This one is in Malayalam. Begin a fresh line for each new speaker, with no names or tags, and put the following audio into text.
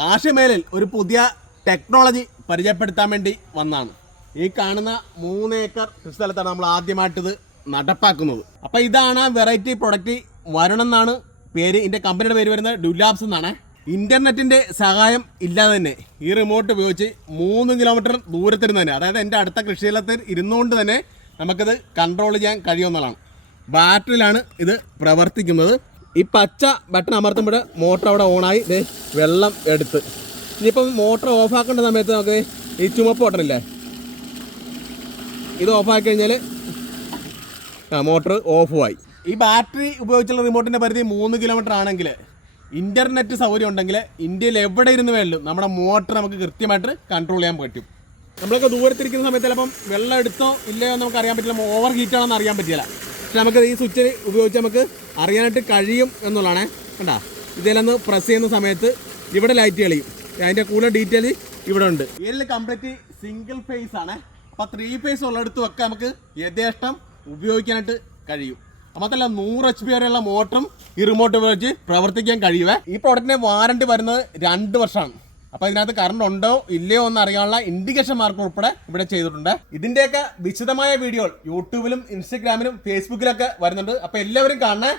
കാശിമേലിൽ ഒരു പുതിയ ടെക്നോളജി പരിചയപ്പെടുത്താൻ വേണ്ടി വന്നാണ്. ഈ കാണുന്ന മൂന്ന് ഏക്കർ സ്ഥലത്താണ് നമ്മൾ ആദ്യമായിട്ട് ഇത് നടപ്പാക്കുന്നത്. അപ്പോൾ ഇതാണ് വെറൈറ്റി പ്രൊഡക്റ്റ് വരണമെന്നാണ് പേര്. ഇതിന്റെ കമ്പനിയുടെ പേര് വരുന്നത് ഡുലാബ്സ് എന്നാണ്. ഇന്റർനെറ്റിന്റെ സഹായം ഇല്ലാതെ തന്നെ ഈ റിമോട്ട് ഉപയോഗിച്ച് മൂന്ന് കിലോമീറ്റർ ദൂരത്തിരുന്ന് തന്നെ അതായത് എന്റെ അടുത്ത കൃഷിയിലത്തിൽ ഇരുന്നുകൊണ്ട് തന്നെ നമുക്കിത് കൺട്രോൾ ചെയ്യാൻ കഴിയുമെന്നുള്ളതാണ്. ബാറ്ററിയിലാണ് ഇത് പ്രവർത്തിക്കുന്നത്. ഈ പച്ച ബട്ടൺ അമർത്തുമ്പോൾ മോട്ടർ അവിടെ ഓണായി ദേ വെള്ളം എടുത്ത്. ഇനിയിപ്പം മോട്ടർ ഓഫാക്കേണ്ട സമയത്ത് നമുക്ക് ഈ ചുമപ്പ് ഓട്ടണില്ലേ ഇത് ഓഫാക്കി കഴിഞ്ഞാൽ ആ മോട്ടർ ഓഫുമായി ഈ ബാറ്ററി ഉപയോഗിച്ചുള്ള റിമോട്ടിന്റെ പരിധി മൂന്ന് കിലോമീറ്റർ ആണെങ്കിൽ ഇന്റർനെറ്റ് സൗകര്യം ഉണ്ടെങ്കിൽ ഇന്ത്യയിൽ എവിടെ ഇരുന്ന് വേണം നമ്മുടെ മോട്ടർ നമുക്ക് കൃത്യമായിട്ട് കൺട്രോൾ ചെയ്യാൻ പറ്റും. നമ്മളൊക്കെ ദൂരത്തിരിക്കുന്ന സമയത്ത് ചിലപ്പം വെള്ളം എടുത്തോ ഇല്ലയോ നമുക്ക് അറിയാൻ പറ്റില്ല. ഓവർ ഹീറ്റ് ആണോ എന്ന് അറിയാൻ പറ്റില്ല. പക്ഷെ നമുക്ക് ഈ സ്വിച്ച് ഉപയോഗിച്ച് നമുക്ക് അറിയാനായിട്ട് കഴിയും എന്നുള്ളതാണ്. കണ്ടാ? ഇതിലൊന്ന് പ്രസ് ചെയ്യുന്ന സമയത്ത് ഇവിടെ ലൈറ്റ് കളിയും. അതിന്റെ കൂടുതൽ ഡീറ്റെയിൽ ഇവിടെ ഉണ്ട്. ഇതിൽ കംപ്ലീറ്റ് സിംഗിൾ ഫേസ് ആണ്. അപ്പോൾ ത്രീ ഫേസ് ഉള്ളിടത്തും ഒക്കെ നമുക്ക് യഥേഷ്ടം ഉപയോഗിക്കാനായിട്ട് കഴിയും. മാത്രമല്ല നൂറ് എച്ച് പി വരെയുള്ള മോട്ടറും ഈ റിമോട്ട് ഉപയോഗിച്ച് പ്രവർത്തിക്കാൻ കഴിയുവേ. ഈ പ്രോഡക്റ്റിന്റെ വാറണ്ടി വരുന്നത് രണ്ട് വർഷമാണ്. അപ്പോൾ ഇതിനകത്ത് കറണ്ട് ഉണ്ടോ ഇല്ലയോ എന്ന് അറിയാനുള്ള ഇൻഡിക്കേഷൻ മാർക്ക് ഉൾപ്പെടെ ഇവിടെ ചെയ്തിട്ടുണ്ട്. ഇതിന്റെയൊക്കെ വിശദമായ വീഡിയോകൾ യൂട്യൂബിലും ഇൻസ്റ്റഗ്രാമിലും ഫേസ്ബുക്കിലൊക്കെ വരുന്നുണ്ട്. അപ്പോൾ എല്ലാവരും കാണണേ.